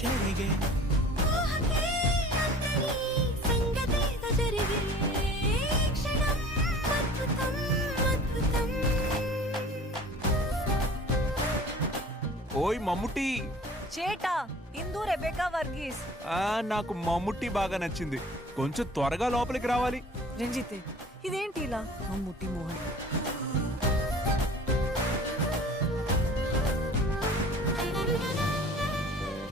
జరిగే ఓయ్ మమ్ముట్టి చేటా ఇందు రెబెకా వర్గీస్. నాకు మమ్ముట్టి బాగా నచ్చింది. కొంచెం త్వరగా లోపలికి రావాలి. రంజిత్ ఇదేంటి ఇలా మమ్ముట్టి మోహన్